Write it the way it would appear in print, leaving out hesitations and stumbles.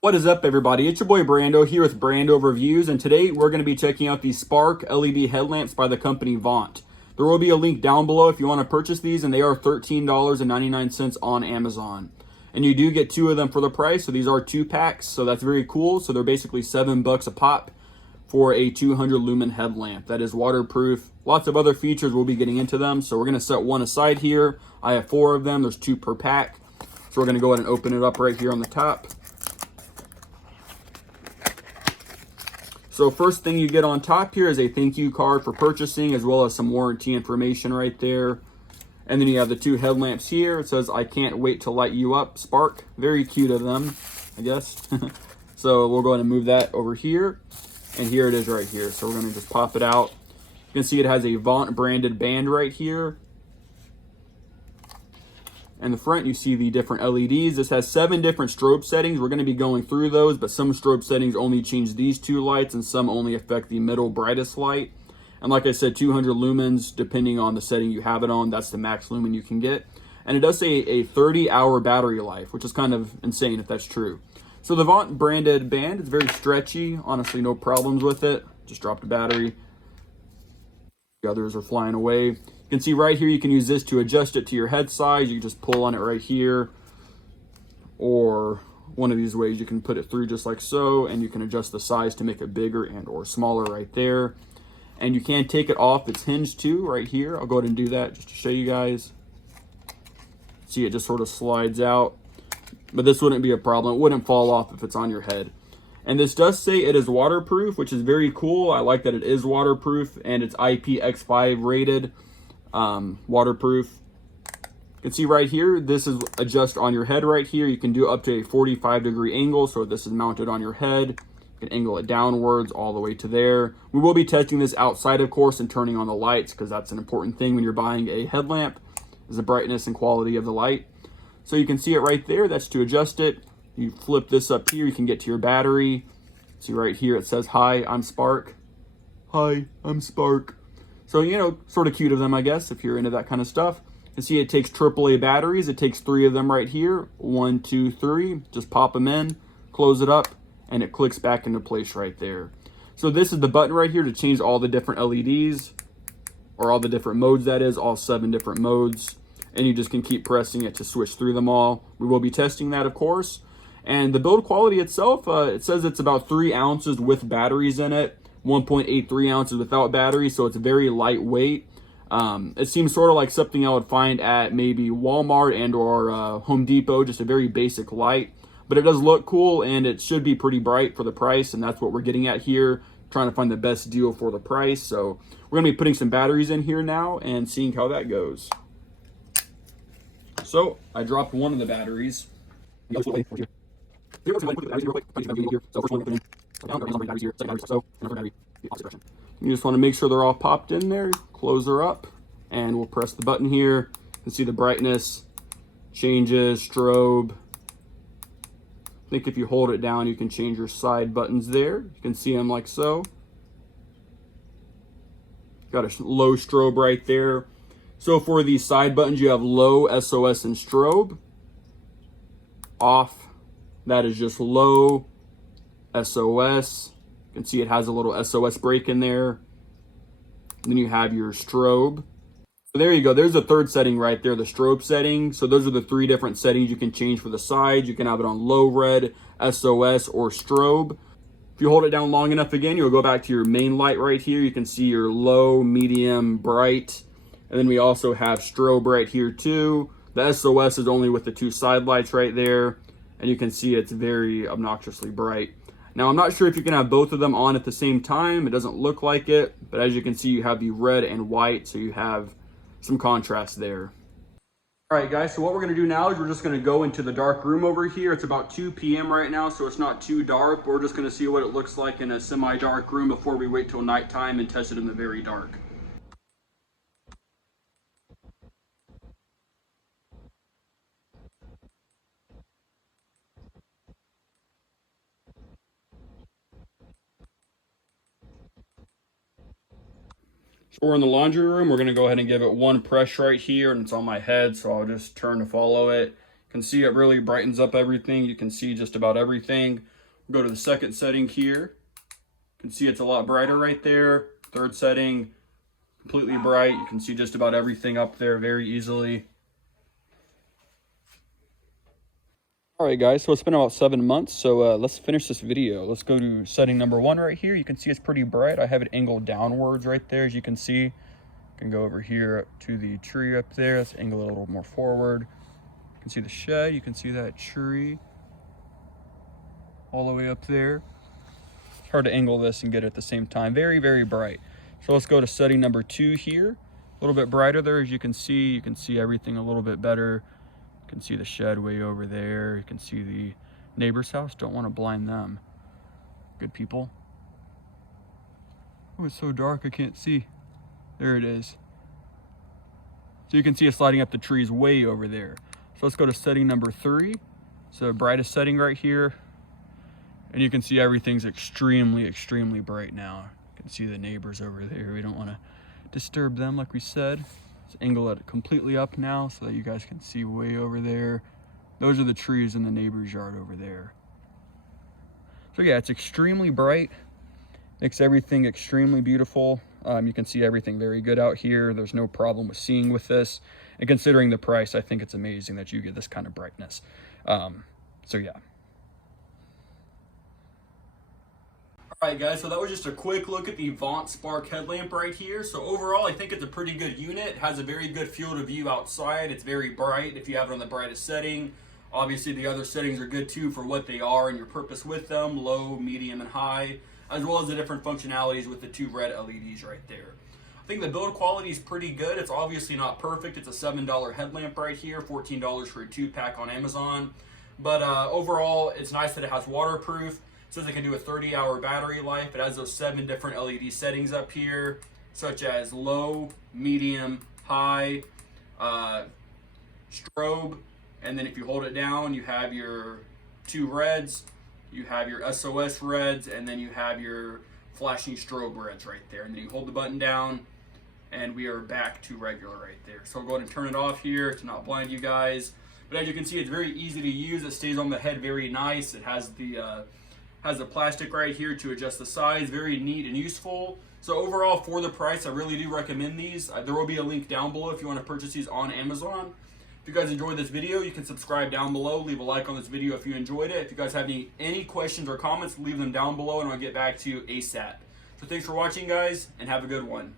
What is up, everybody? It's your boy Brando here with Brando Reviews, and today we're going to be checking out the Spark LED headlamps by the company Vaunt. There will be a link down below if you want to purchase these, and they are $13.99 on Amazon. And you do get two of them for the price, so these are two packs, so that's very cool. So they're basically $7 a pop for a 200 lumen headlamp. That is waterproof. Lots of other features, we'll be getting into them. So we're going to set one aside here. I have four of them. There's two per pack. So we're going to go ahead and open it up right here on the top. So first thing you get on top here is a thank you card for purchasing, as well as some warranty information right there. And then you have the two headlamps here. It says, "I can't wait to light you up, Spark." Very cute of them, I guess. So we'll go ahead and move that over here. And here it is right here. So we're going to just pop it out. You can see it has a Vaunt branded band right here. In the front, you see the different LEDs. This has 7 different strobe settings. We're going to be going through those, but some strobe settings only change these two lights, and some only affect the middle brightest light. And like I said, 200 lumens, depending on the setting you have it on. That's the max lumen you can get. And it does say a 30-hour battery life, which is kind of insane if that's true. So the Vaunt branded band is very stretchy. Honestly, no problems with it. Just dropped a battery. The others are flying away. You can see right here, you can use this to adjust it to your head size. You can just pull on it right here, or one of these ways you can put it through just like so, and you can adjust the size to make it bigger and or smaller right there. And you can take it off its hinge too right here. I'll go ahead and do that just to show you guys. See, it just sort of slides out, but this wouldn't be a problem. It wouldn't fall off if it's on your head. And this does say it is waterproof, which is very cool. I like that it is waterproof, and it's IPX5 rated, waterproof. You can see right here, this is adjust on your head right here. You can do up to a 45-degree angle, so this is mounted on your head. You can angle it downwards all the way to there. We will be testing this outside, of course, and turning on the lights, because that's an important thing when you're buying a headlamp, is the brightness and quality of the light. So you can see it right there. That's to adjust it. You flip this up here, you can get to your battery. See right here, it says, "Hi, I'm Spark." Hi, I'm Spark. So, you know, sort of cute of them, I guess, if you're into that kind of stuff. You see it takes AAA batteries. It takes 3 of them right here. 1, 2, 3. Just pop them in, close it up, and it clicks back into place right there. So this is the button right here to change all the different LEDs, or all the different modes, that is, all 7 different modes. And you just can keep pressing it to switch through them all. We will be testing that, of course. And the build quality itself, it says it's about 3 ounces with batteries in it, 1.83 ounces without batteries, so it's very lightweight. It seems sort of like something I would find at maybe Walmart and or Home Depot, just a very basic light. But it does look cool, and it should be pretty bright for the price, and that's what we're getting at here, trying to find the best deal for the price. So we're going to be putting some batteries in here now and seeing how that goes. So I dropped one of the batteries. You just want to make sure they're all popped in there. Close her up, and we'll press the button here. You can see the brightness changes, strobe. I think if you hold it down, you can change your side buttons there. You can see them like so. Got a low strobe right there. So for the side buttons, you have low, SOS, and strobe. Off, that is just low, SOS. You can see it has a little SOS break in there. And then you have your strobe. So there you go. There's the third setting right there, the strobe setting. So those are the 3 different settings you can change for the sides. You can have it on low red, SOS, or strobe. If you hold it down long enough again, you'll go back to your main light right here. You can see your low, medium, bright. And then we also have strobe right here too. The SOS is only with the 2 side lights right there. And you can see it's very obnoxiously bright. Now, I'm not sure if you can have both of them on at the same time. It doesn't look like it. But as you can see, you have the red and white. So you have some contrast there. All right, guys, so what we're going to do now is we're just going to go into the dark room over here. It's about 2 p.m. right now, so it's not too dark. We're just going to see what it looks like in a semi-dark room before we wait till nighttime and test it in the very dark. So we're in the laundry room. We're going to go ahead and give it one press right here, and it's on my head, so I'll just turn to follow it. You can see it really brightens up everything. You can see just about everything. Go to the second setting here. You can see it's a lot brighter right there. Third setting, completely bright. You can see just about everything up there very easily. All right, guys, so it's been about 7 months, so let's finish this video. Let's go to setting number 1 right here. You can see it's pretty bright. I have it angled downwards right there, as you can see. You can go over here to the tree up there. Let's angle it a little more forward. You can see the shed. You can see that tree all the way up there. It's hard to angle this and get it at the same time. Very, very bright. So let's go to setting number 2 here. A little bit brighter there, as you can see. You can see everything a little bit better. You can see the shed way over there. You can see the neighbor's house. Don't want to blind them. Good people. Oh, it's so dark I can't see. There it is. So you can see it's lighting up the trees way over there. So let's go to setting number 3. So the brightest setting right here. And you can see everything's extremely, extremely bright now. You can see the neighbors over there. We don't want to disturb them like we said. Let's angle it completely up now so that you guys can see way over there. Those are the trees in the neighbor's yard over there. So yeah, it's extremely bright. Makes everything extremely beautiful. You can see everything very good out here. There's no problem with seeing with this. And considering the price, I think it's amazing that you get this kind of brightness. So yeah. All right, guys, so that was just a quick look at the Vaunt Spark headlamp right here. So overall, I think it's a pretty good unit. It has a very good field of view outside. It's very bright if you have it on the brightest setting. Obviously, the other settings are good too for what they are and your purpose with them, low, medium, and high, as well as the different functionalities with the 2 red LEDs right there. I think the build quality is pretty good. It's obviously not perfect. It's a $7 headlamp right here, $14 for a 2-pack on Amazon. But overall, it's nice that it has waterproof. It says it can do a 30-hour battery life. It has those 7 different LED settings up here, such as low, medium, high, strobe, and then if you hold it down, you have your 2 reds, you have your SOS reds, and then you have your flashing strobe reds right there. And then you hold the button down, and we are back to regular right there. So I'll go ahead and turn it off here to not blind you guys. But as you can see, it's very easy to use. It stays on the head very nice. It has the plastic right here to adjust the size. Very neat and useful. So overall, for the price, I really do recommend these. There will be a link down below if you want to purchase these on Amazon. If you guys enjoyed this video, you can subscribe down below. Leave a like on this video if you enjoyed it. If you guys have any questions or comments, leave them down below and I'll get back to you ASAP. So thanks for watching, guys, and have a good one.